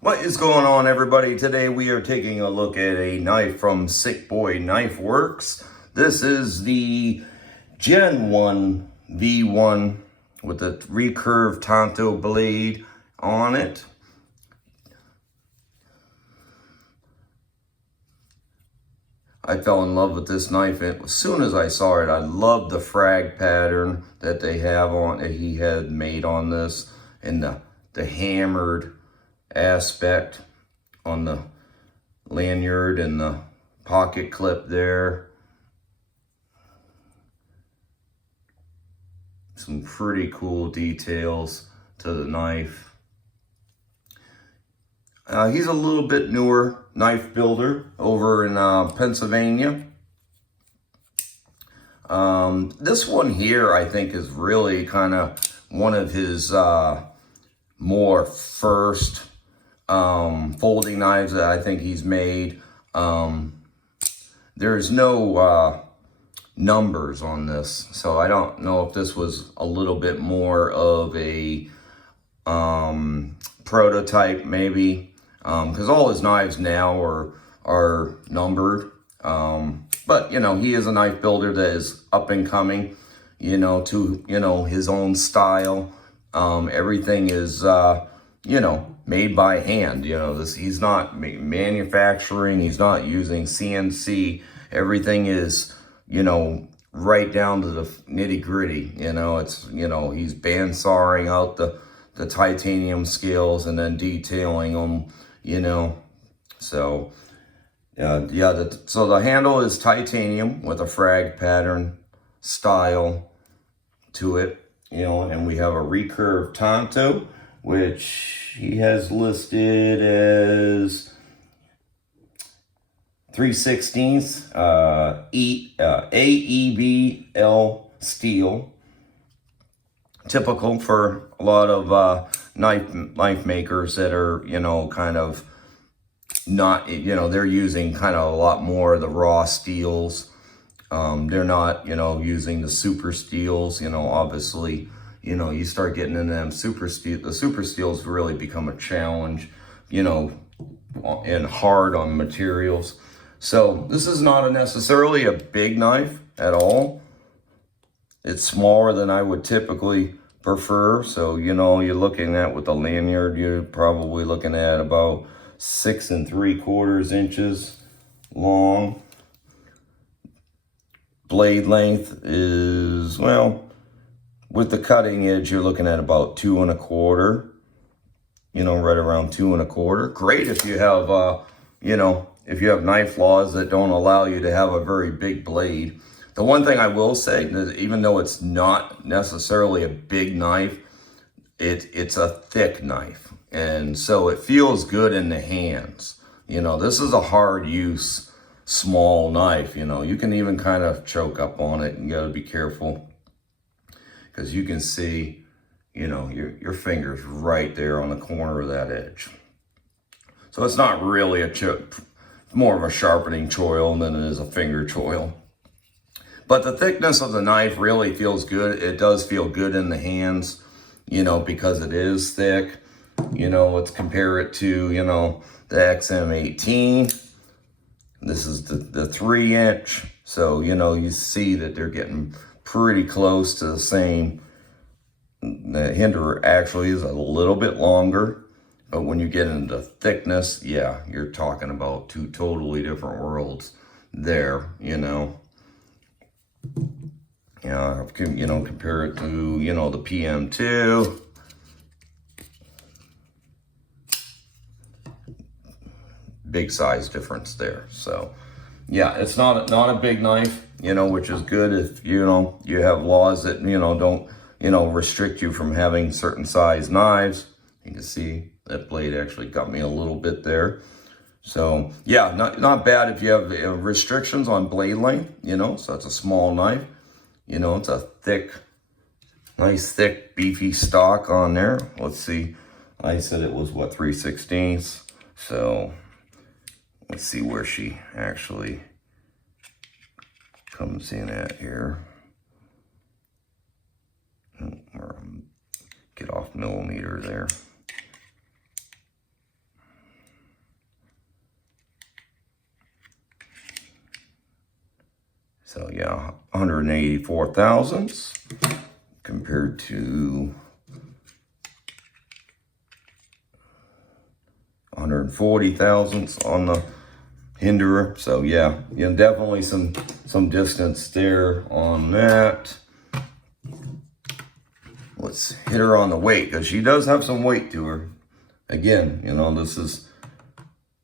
What is going on, everybody? Today we are taking a look at a knife from Sick Boy Knife Works. This is the Gen 1 V1 with the Recurve Tanto Blade on it. I fell in love with this knife as soon as I saw it. I loved the frag pattern that they have on it. He had made on this, and the hammered aspect on the lanyard and the pocket clip there. Some pretty cool details to the knife. He's a little bit newer knife builder over in Pennsylvania. This one here, I think, is really kind of one of his more first folding knives that I think he's made. There's no numbers on this, so I don't know if this was a little bit more of a prototype, maybe, because all his knives now are numbered. But you know, he is a knife builder that is up and coming, you know, to his own style. Everything is made by hand. He's not manufacturing, he's not using CNC. Everything is, right down to the nitty gritty. He's bandsawing out the titanium scales and then detailing them, so so the handle is titanium with a frag pattern style to it, and we have a Recurve Tanto, which he has listed as 3/16 AEB-L steel. Typical for a lot of knife makers that are, kind of not, they're using kind of a lot more of the raw steels. They're not, using the super steels, obviously. You start getting into them super steel, the super steels really become a challenge, and hard on materials. So this is not necessarily a big knife at all. It's smaller than I would typically prefer. So, you're looking at with the lanyard, you're probably looking at about 6 3/4 inches long. Blade length is, well, with the cutting edge, you're looking at about 2 1/4, right around 2 1/4. Great if you have, if you have knife laws that don't allow you to have a very big blade. The one thing I will say is, even though it's not necessarily a big knife, it's a thick knife. And so it feels good in the hands. This is a hard use, small knife. You can even kind of choke up on it, and you got to be careful, because you can see, your fingers right there on the corner of that edge. So it's not really more of a sharpening choil than it is a finger choil. But the thickness of the knife really feels good. It does feel good in the hands, because it is thick. Let's compare it to, the XM18. This is the 3-inch. So, you see that they're getting pretty close to the same. The hinder actually is a little bit longer, but when you get into thickness, yeah, you're talking about two totally different worlds there, compare it to, the PM2. Big size difference there. So yeah, it's not a big knife, which is good if, you have laws that, don't, restrict you from having certain size knives. You can see that blade actually got me a little bit there. So yeah, not bad if you have restrictions on blade length, so it's a small knife. It's a nice thick, beefy stock on there. Let's see. I said it was, what, 3/16. So let's see where she actually comes in at here. Get off millimeter there. So yeah, 184 thousandths compared to 140 thousandths on the Hinderer. So yeah, definitely some distance there on that. Let's hit her on the weight, because she does have some weight to her. Again, this is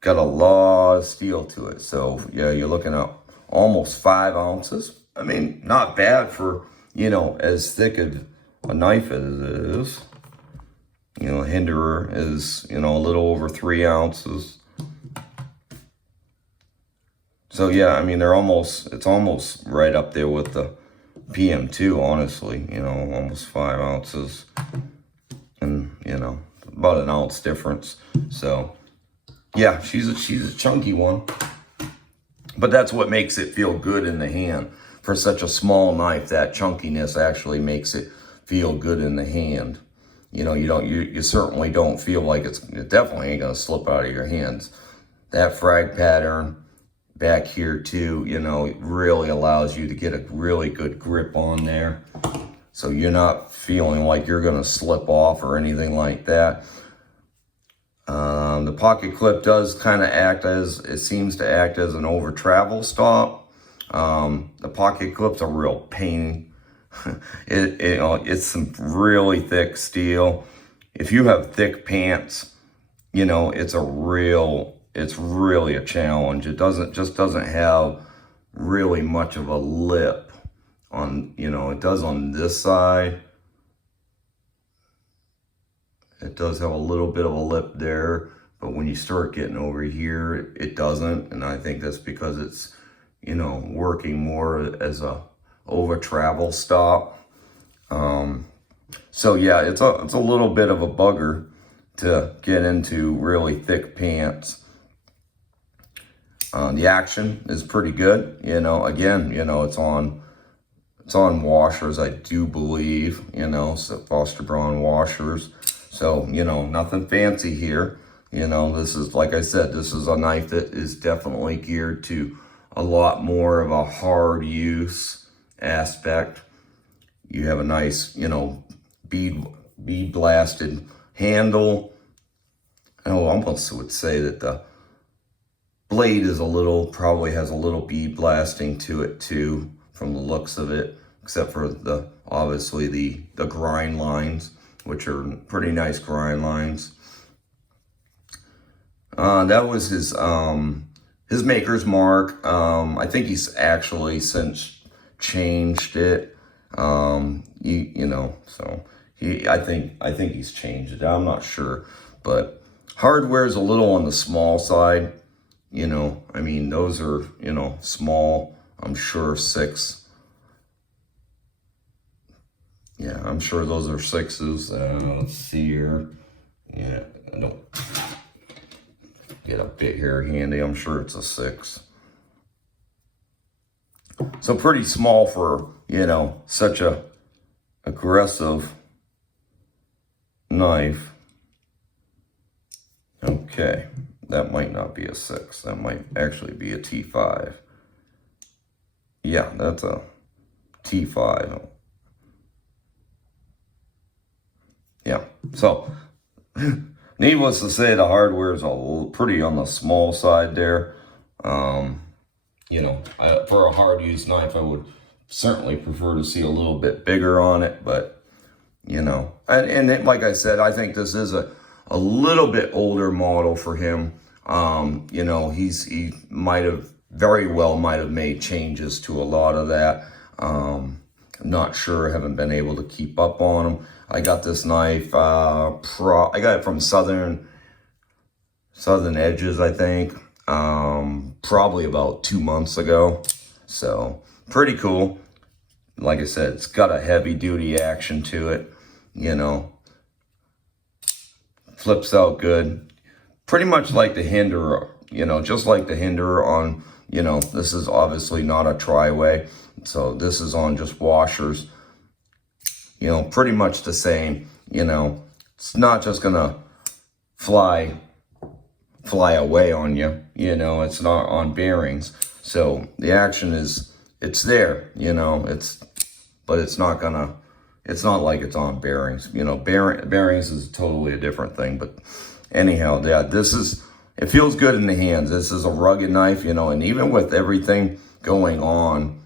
got a lot of steel to it. So yeah, you're looking at almost 5 ounces. I mean, not bad for, as thick of a knife as it is. Hinderer is, a little over 3 ounces. So yeah, I mean, it's almost right up there with the PM2, honestly, almost 5 ounces. And, about an ounce difference. So yeah, she's a chunky one. But that's what makes it feel good in the hand. For such a small knife, that chunkiness actually makes it feel good in the hand. You certainly don't feel like it definitely ain't gonna slip out of your hands. That frag pattern back here too, really allows you to get a really good grip on there. So you're not feeling like you're gonna slip off or anything like that. The pocket clip does kind of it seems to act as an over travel stop. The pocket clip's a real pain. It's some really thick steel. If you have thick pants, it's really a challenge. It just doesn't have really much of a lip on, it does on this side. It does have a little bit of a lip there, but when you start getting over here, it doesn't. And I think that's because it's, working more as a over travel stop. So yeah, it's a little bit of a bugger to get into really thick pants. The action is pretty good. Again, it's on washers, I do believe, so Foster Braun washers. So, nothing fancy here. This is, like I said, this is a knife that is definitely geared to a lot more of a hard use aspect. You have a nice, bead blasted handle. I almost would say that the blade is probably has a little bead blasting to it too, from the looks of it, except for obviously the grind lines, which are pretty nice grind lines. That was his maker's mark. I think he's actually since changed it. So I think he's changed it. I'm not sure, but hardware is a little on the small side. I mean, those are, small. I'm sure 6. Yeah, I'm sure those are 6s. Let's see here. Yeah, I don't get a bit here handy. I'm sure it's a 6. So pretty small for, such a aggressive knife. Okay, that might not be a 6. That might actually be a T5. Yeah, that's a T5. Yeah, so needless to say, the hardware is pretty on the small side there. For a hard use knife, I would certainly prefer to see a little bit bigger on it, but like I said, I think this is a little bit older model for him. He might have made changes to a lot of that. I'm not sure, haven't been able to keep up on them. I got this knife, I got it from Southern Edges, I think, probably about 2 months ago. So pretty cool. Like I said, it's got a heavy duty action to it, flips out good. Pretty much like the Hinderer, just like the Hinderer on, this is obviously not a tri-way. So this is on just washers. Pretty much the same. It's not just gonna fly away on you. It's not on bearings. So the action is it's there, you know, but it's not like it's on bearings, you know. Bearings is totally a different thing. But anyhow, yeah, it feels good in the hands. This is a rugged knife, you know, and even with everything going on,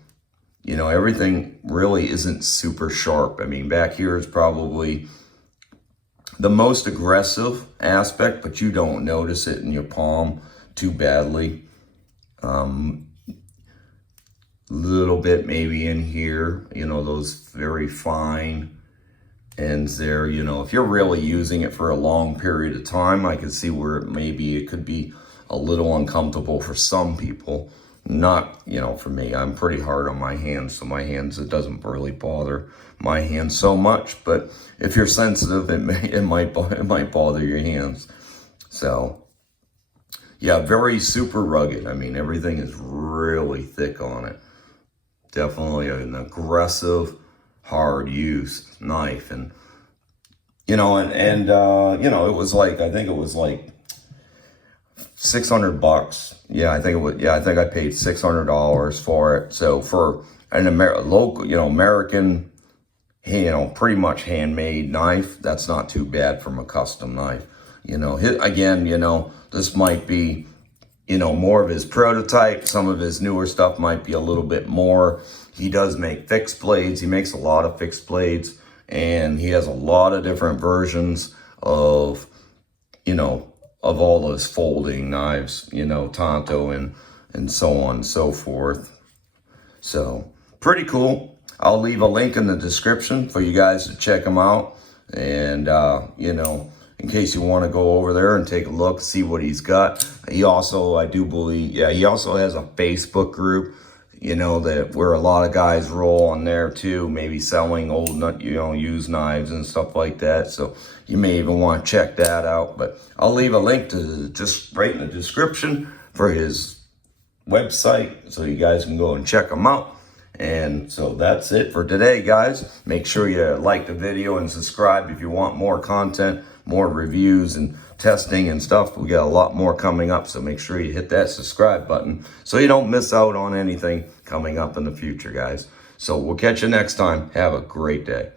you know, everything really isn't super sharp. I mean, back here is probably the most aggressive aspect, but you don't notice it in your palm too badly. Little bit maybe in here, you know, those very fine ends there. You know, if you're really using it for a long period of time, I can see where maybe it could be a little uncomfortable for some people. Not, you know, for me. I'm pretty hard on my hands, so my hands, it doesn't really bother my hands so much. But if you're sensitive, it might bother your hands. So yeah, very super rugged. I mean, everything is really thick on it. Definitely an aggressive, hard use knife. And you know, you know, it was like, I think it was like $600. Yeah, I think it was. Yeah, I think I paid $600 for it. So for an local, you know, American, you know, pretty much handmade knife, that's not too bad from a custom knife. You know, again, you know, this might be, you know, more of his prototype. Some of his newer stuff might be a little bit more. He does make fixed blades. He makes a lot of fixed blades, and he has a lot of different versions of, you know, of all those folding knives, you know, Tanto and so on and so forth. So pretty cool. I'll leave a link in the description for you guys to check him out. And, you know, in case you want to go over there and take a look, see what he's got. He also, I do believe, yeah, he also has a Facebook group, you know, that where a lot of guys roll on there too, maybe selling old, you know, used knives and stuff like that. So you may even want to check that out. But I'll leave a link to just right in the description for his website, so you guys can go and check him out. And so that's it for today, guys. Make sure you like the video and subscribe if you want more content, more reviews and testing and stuff. We got a lot more coming up, so make sure you hit that subscribe button so you don't miss out on anything coming up in the future, guys. So we'll catch you next time. Have a great day.